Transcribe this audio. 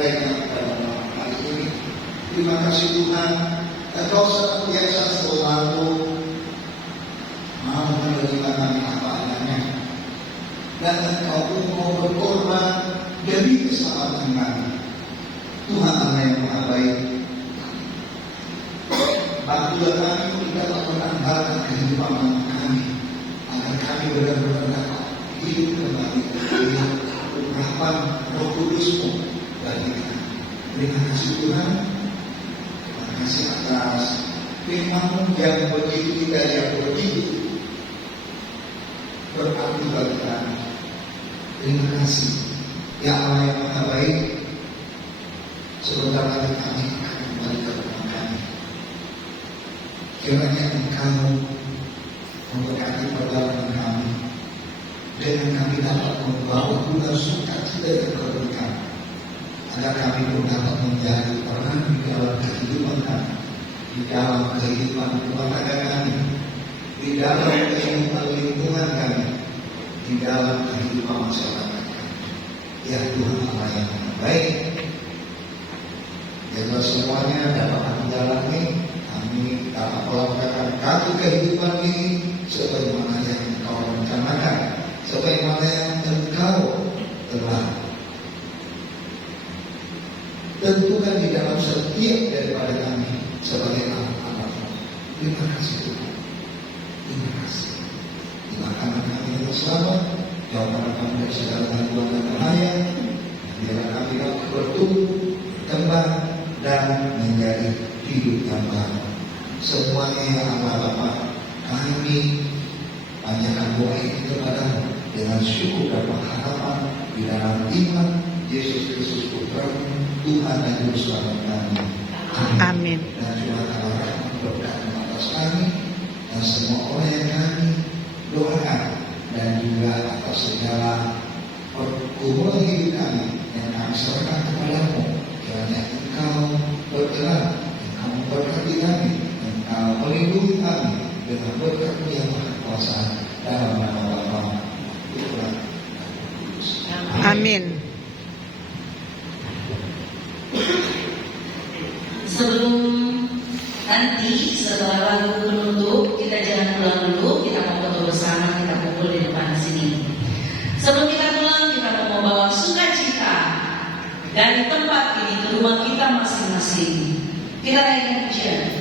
kiranya pada malam hari ini. Terima kasih Tuhan, Engkau senantiasa selalu mau menerima kami apa adanya, dan Engkau pun mau berkorban demi keselamatan kami. Tuhan Allah yang Maha Baik, bantulah kami untuk dapat menambahkan kehidupan kami, agar kami benar-benar dapat hidup kembali dengan urapan Roh Kudus-Mu bagi kami. Terima kasih Tuhan, terima kasih atas firman-Mu yang begitu indah, yang begitu berarti bagi kami. Terima kasih ya Allah yang Maha Baik. Sebentar lagi kami akan kembali ke rumah kami. Kiranya Engkau memberkati perjalanan kami, dengan kami dapat membawa bunga sukacita yang Kau berikan, agar kami pun dapat menjadi peran di dalam kehidupan kami, di dalam kehidupan rumah tangga kami, di dalam kehidupan lingkungan kami, di dalam kehidupan masyarakat kami. Ya Tuhan Allah yang Maha Baik, biarlah semuanya dapat kami jalani, kami dapat melakukan kartu kehidupan ini sebagaimana yang Engkau rencanakan, sebagaimana yang Engkau telah tentukan di dalam setiap daripada kami sebagai anak-anak-Mu. Terima kasih Tuhan. Terima kasih. Doakan kami yang selamat, jauhkan kami dari segala gangguan dan bahaya, biarlah kami dapat bertumbuh, berkembang, dan menjadi hidup yang baru. Semuanya yang Allah Bapa, kami panjatkan doa ini kepada-Mu dengan syukur dan pengharapan di dalam iman Yesus Kristus Putra-Mu, Tuhan dan Juru Selamat kami. Amin. Dan Tuhan Allah rahmat berkat atas kami dan semua orang yang kami doakan, dan juga atas segala pergumulan hidup kami yang kami serahkan kepada-Mu. Kiranya Engkau bergerak, Engkau memberkati kami, Engkau melindungi kami dengan berkat-Mu yang Maha Kuasa, dalam nama Bapa, Putra, dan Kudus. Amin. Sebelum nanti setelah lagu penutup, kita jangan pulang dulu, kita mau foto bersama, kita kumpul di depan sini. Sebelum kita pulang, kita mau membawa sukacita dari tempat ini ke rumah kita masing-masing. Kita naikkan pujian.